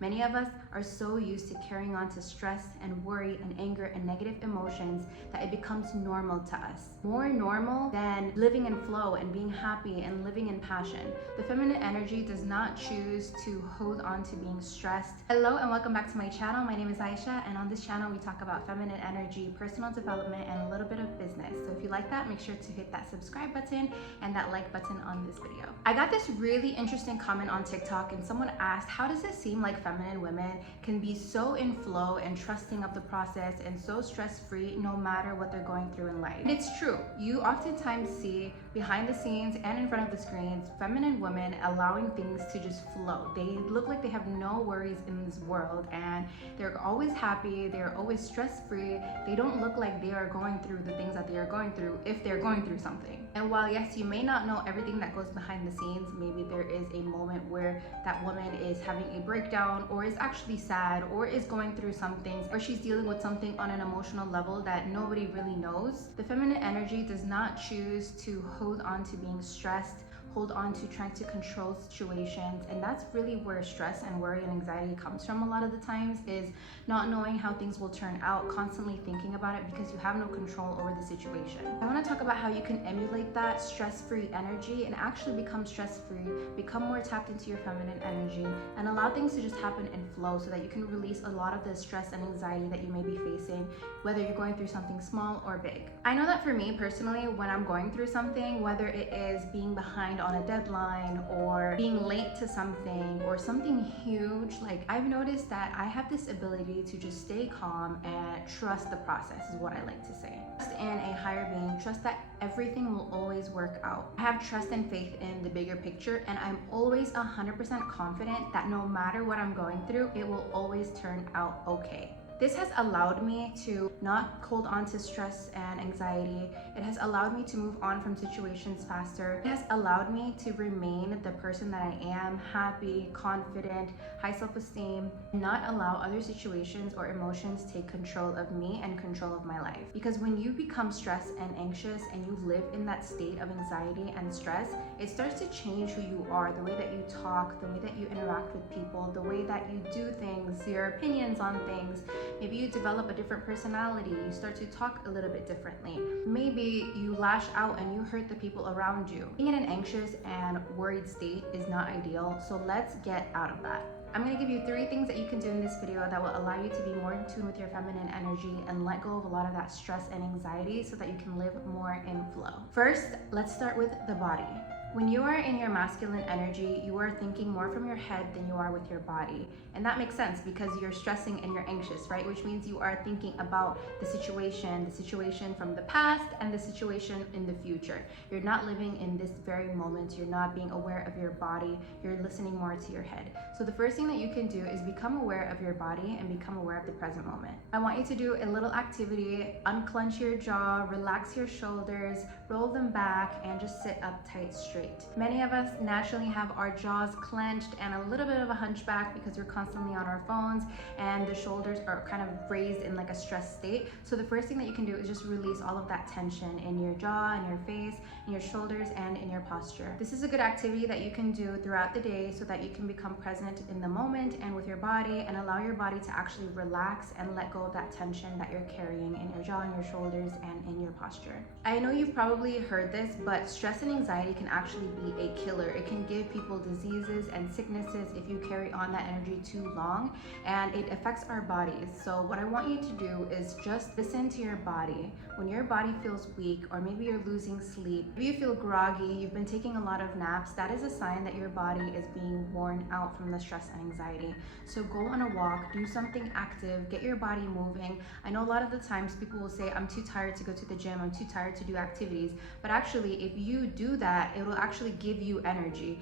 Many of us are so used to carrying on to stress and worry and anger and negative emotions that it becomes normal to us. More normal than living in flow and being happy and living in passion. The feminine energy does not choose to hold on to being stressed. Hello and welcome back to my channel. My name is Aisha, and on this channel we talk about feminine energy, personal development, and a little bit of business. So if you like that, make sure to hit that subscribe button and that like button on this video. I got this really interesting comment on TikTok, and someone asked, how does it seem like feminine women can be so in flow and trusting of the process and so stress-free no matter what they're going through in life? And it's true. You oftentimes see behind the scenes and in front of the screens feminine women allowing things to just flow. They look like they have no worries in this world, and they're always happy, they're always stress-free. They don't look like they are going through the things that they are going through if they're going through something. And while yes, you may not know everything that goes behind the scenes, maybe there is a moment where that woman is having a breakdown, or is actually sad, or is going through something, or she's dealing with something on an emotional level that nobody really knows. The feminine energy does not choose to hold on to being stressed, hold on to trying to control situations, and that's really where stress and worry and anxiety comes from a lot of the times, is not knowing how things will turn out, constantly thinking about it because you have no control over the situation. I want to talk about how you can emulate that stress-free energy and actually become stress-free, become more tapped into your feminine energy, and allow things to just happen in flow so that you can release a lot of the stress and anxiety that you may be facing, whether you're going through something small or big. I know that for me personally, when I'm going through something, whether it is being behind on a deadline or being late to something or something huge, like I've noticed that I have this ability to just stay calm and trust the process, is what I like to say. Trust in a higher being, trust that everything will always work out. I have trust and faith in the bigger picture, and I'm always 100% confident that no matter what I'm going through, it will always turn out okay. This has allowed me to not hold on to stress and anxiety. It has allowed me to move on from situations faster. It has allowed me to remain the person that I am, happy, confident, high self-esteem, and not allow other situations or emotions take control of me and control of my life. Because when you become stressed and anxious and you live in that state of anxiety and stress, it starts to change who you are, the way that you talk, the way that you interact with people, the way that you do things, your opinions on things. Maybe you develop a different personality, you start to talk a little bit differently. Maybe you lash out and you hurt the people around you. Being in an anxious and worried state is not ideal, so let's get out of that. I'm going to give you 3 things that you can do in this video that will allow you to be more in tune with your feminine energy and let go of a lot of that stress and anxiety so that you can live more in flow. First, let's start with the body. When you are in your masculine energy, you are thinking more from your head than you are with your body. And that makes sense because you're stressing and you're anxious, right? Which means you are thinking about the situation from the past and the situation in the future. You're not living in this very moment. You're not being aware of your body. You're listening more to your head. So the first thing that you can do is become aware of your body and become aware of the present moment. I want you to do a little activity. Unclench your jaw, relax your shoulders, roll them back, and just sit up tight straight. Many of us naturally have our jaws clenched and a little bit of a hunchback because we're constantly on our phones and the shoulders are kind of raised in like a stressed state. So the first thing that you can do is just release all of that tension in your jaw, in your face, in your shoulders, and in your posture. This is a good activity that you can do throughout the day so that you can become present in the moment and with your body and allow your body to actually relax and let go of that tension that you're carrying in your jaw, in your shoulders, and in your posture. I know you've probably heard this, but stress and anxiety can actually be a killer. It can give people diseases and sicknesses if you carry on that energy too long, and it affects our bodies. So what I want you to do is just listen to your body. When your body feels weak, or maybe you're losing sleep, maybe you feel groggy, you've been taking a lot of naps, that is a sign that your body is being worn out from the stress and anxiety. So go on a walk, do something active, get your body moving. I know a lot of the times people will say, I'm too tired to go to the gym, I'm too tired to do activities, but actually if you do that, it will actually give you energy.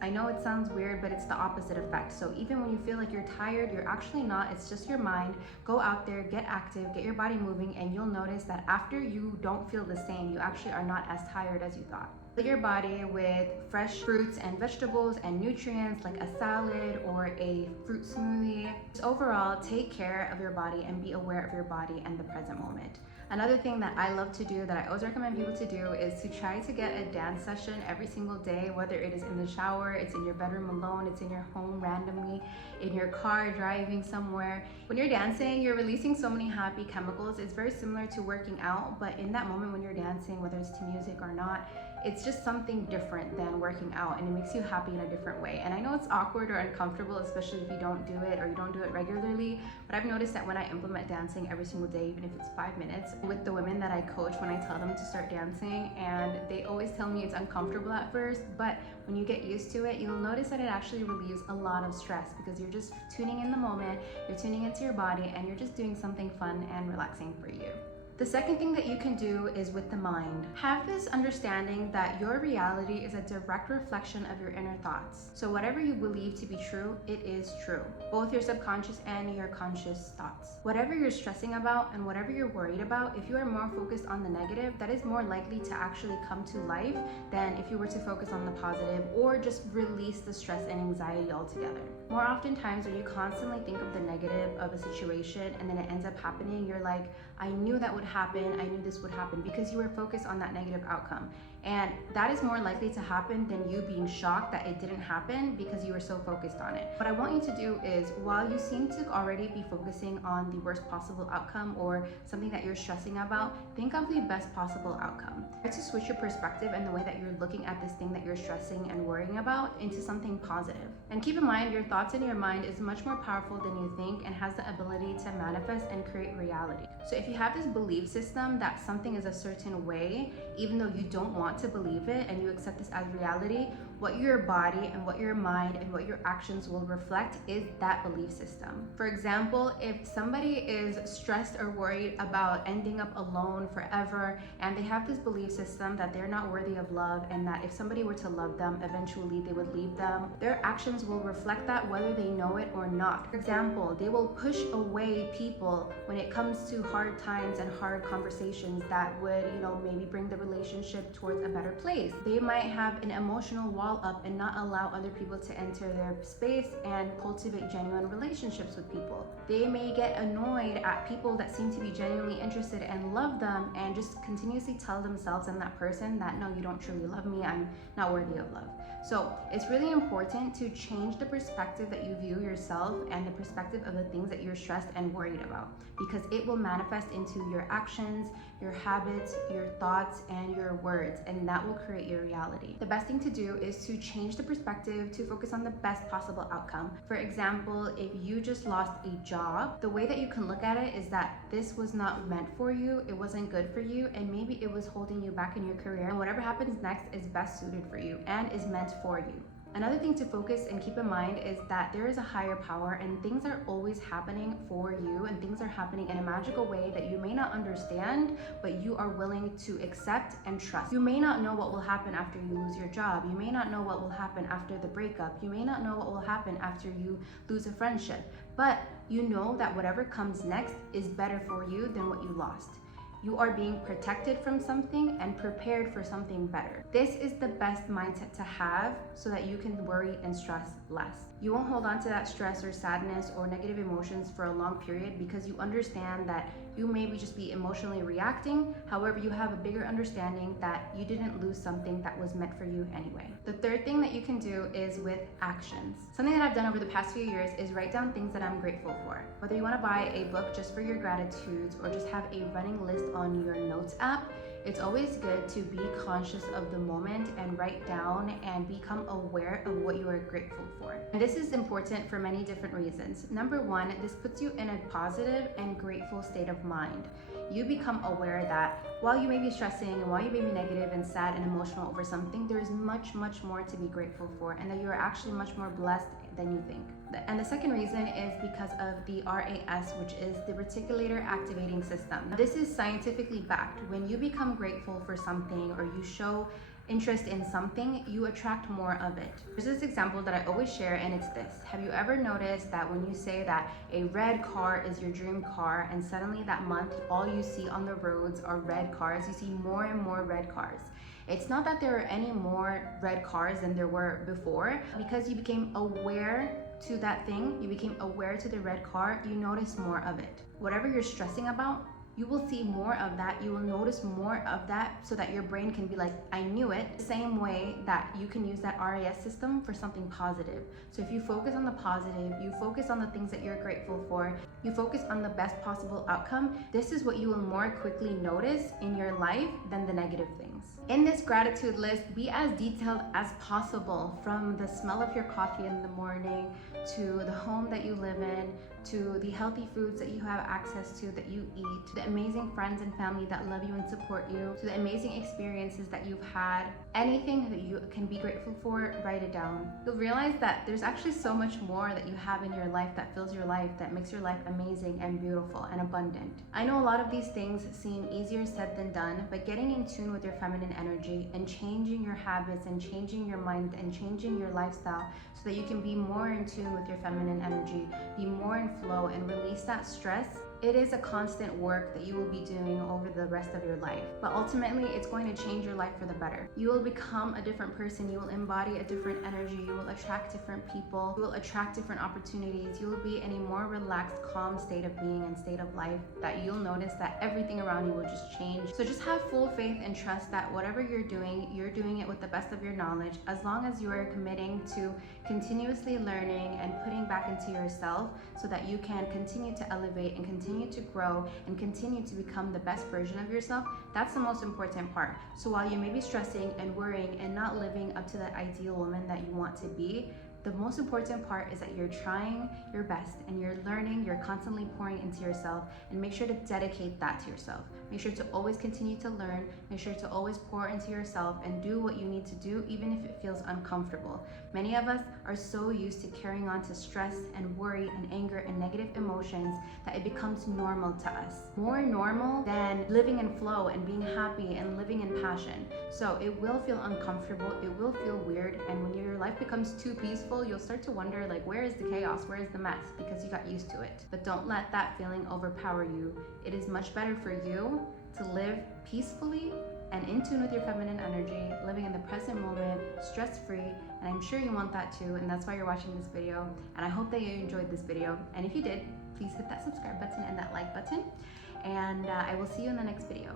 I know it sounds weird, but it's the opposite effect. So even when you feel like you're tired, you're actually not. It's just your mind. Go out there, get active, get your body moving, and you'll notice that after you don't feel the same, you actually are not as tired as you thought. Fill your body with fresh fruits and vegetables and nutrients like a salad or a fruit smoothie. Just overall, take care of your body and be aware of your body and the present moment. Another thing that I love to do, that I always recommend people to do, is to try to get a dance session every single day, whether it is in the shower, it's in your bedroom alone, it's in your home randomly, in your car, driving somewhere. When you're dancing, you're releasing so many happy chemicals. It's very similar to working out, but in that moment when you're dancing, whether it's to music or not, it's just something different than working out, and it makes you happy in a different way. And I know it's awkward or uncomfortable, especially if you don't do it or you don't do it regularly, but I've noticed that when I implement dancing every single day, even if it's 5 minutes, with the women that I coach, when I tell them to start dancing, and they always tell me it's uncomfortable at first, but when you get used to it, you'll notice that it actually relieves a lot of stress, because you're just tuning in the moment, you're tuning into your body, and you're just doing something fun and relaxing for you. The second thing that you can do is with the mind. Have this understanding that your reality is a direct reflection of your inner thoughts. So whatever you believe to be true, it is true. Both your subconscious and your conscious thoughts. Whatever you're stressing about and whatever you're worried about, if you are more focused on the negative, that is more likely to actually come to life than if you were to focus on the positive or just release the stress and anxiety altogether. More oftentimes, when you constantly think of the negative of a situation and then it ends up happening, you're like, I knew that would happen, I knew this would happen, because you were focused on that negative outcome. And that is more likely to happen than you being shocked that it didn't happen because you were so focused on it. What I want you to do is, while you seem to already be focusing on the worst possible outcome or something that you're stressing about, think of the best possible outcome. Try to switch your perspective and the way that you're looking at this thing that you're stressing and worrying about into something positive. And keep in mind, your thoughts in your mind is much more powerful than you think and has the ability to manifest and create reality. So if you have this belief system that something is a certain way, even though you don't want to believe it and you accept this as reality, what your body and what your mind and what your actions will reflect is that belief system. For example, if somebody is stressed or worried about ending up alone forever, and they have this belief system that they're not worthy of love and that if somebody were to love them, eventually they would leave them, their actions will reflect that whether they know it or not. For example, they will push away people when it comes to hard times and hard conversations that would, maybe bring the relationship towards a better place. They might have an emotional wall up and not allow other people to enter their space and cultivate genuine relationships with people. They may get annoyed at people that seem to be genuinely interested and love them and just continuously tell themselves and that person that, no, you don't truly love me, I'm not worthy of love. So it's really important to change the perspective that you view yourself and the perspective of the things that you're stressed and worried about, because it will manifest into your actions, your habits, your thoughts, and your words, and that will create your reality. The best thing to do is to change the perspective to focus on the best possible outcome. For example, if you just lost a job, the way that you can look at it is that this was not meant for you, it wasn't good for you, and maybe it was holding you back in your career, and whatever happens next is best suited for you and is meant for you. Another thing to focus and keep in mind is that there is a higher power and things are always happening for you, and things are happening in a magical way that you may not understand, but you are willing to accept and trust. You may not know what will happen after you lose your job. You may not know what will happen after the breakup. You may not know what will happen after you lose a friendship, but you know that whatever comes next is better for you than what you lost. You are being protected from something and prepared for something better. This is the best mindset to have so that you can worry and stress less. You won't hold on to that stress or sadness or negative emotions for a long period because you understand that you maybe just be emotionally reacting. However, you have a bigger understanding that you didn't lose something that was meant for you anyway. The third thing that you can do is with actions. Something that I've done over the past few years is write down things that I'm grateful for. Whether you want to buy a book just for your gratitudes or just have a running list on your notes app, it's always good to be conscious of the moment and write down and become aware of what you are grateful for. And this is important for many different reasons. Number one, this puts you in a positive and grateful state of mind. You become aware that while you may be stressing and while you may be negative and sad and emotional over something, there is much, much more to be grateful for, and that you are actually much more blessed than you think. And the second reason is because of the RAS, which is the reticular activating system. This is scientifically backed. When you become grateful for something or you show interest in something, you attract more of it. There's this example that I always share, and it's this. Have you ever noticed that when you say that a red car is your dream car, and suddenly that month all you see on the roads are red cars, you see more and more red cars? It's not that there are any more red cars than there were before, because you became aware to that thing, you became aware to the red car, you notice more of it. Whatever you're stressing about, you will see more of that. You will notice more of that so that your brain can be like, I knew it. The same way that you can use that RAS system for something positive. So if you focus on the positive, you focus on the things that you're grateful for, you focus on the best possible outcome, this is what you will more quickly notice in your life than the negative things. In this gratitude list, be as detailed as possible, from the smell of your coffee in the morning, to the home that you live in, to the healthy foods that you have access to, that you eat, to the amazing friends and family that love you and support you, to the amazing experiences that you've had. Anything that you can be grateful for, write it down. You'll realize that there's actually so much more that you have in your life that fills your life, that makes your life amazing and beautiful and abundant. I know a lot of these things seem easier said than done, but getting in tune with your feminine energy and changing your habits and changing your mind and changing your lifestyle so that you can be more in tune with your feminine energy, be more in flow, and release that stress. It is a constant work that you will be doing over the rest of your life, but ultimately it's going to change your life for the better. You will become a different person. You will embody a different energy. You will attract different people. You will attract different opportunities. You will be in a more relaxed, calm state of being and state of life, that you'll notice that everything around you will just change. So just have full faith and trust that whatever you're doing it with the best of your knowledge, as long as you are committing to continuously learning and putting back into yourself so that you can continue to elevate and continue to grow and continue to become the best version of yourself. That's the most important part. So while you may be stressing and worrying and not living up to the ideal woman that you want to be, the most important part is that you're trying your best and you're learning, you're constantly pouring into yourself, and make sure to dedicate that to yourself. Make sure to always continue to learn, make sure to always pour into yourself and do what you need to do, even if it feels uncomfortable. Many of us are so used to carrying on to stress and worry and anger and negative emotions that it becomes normal to us. More normal than living in flow and being happy and living in passion. So it will feel uncomfortable, it will feel weird, and when your life becomes too peaceful, you'll start to wonder, like, where is the chaos, where is the mess, because you got used to it. But don't let that feeling overpower you. It is much better for you to live peacefully and in tune with your feminine energy, living in the present moment, stress-free, and I'm sure you want that too, and that's why you're watching this video, and I hope that you enjoyed this video, and if you did, please hit that subscribe button and that like button, and I will see you in the next video.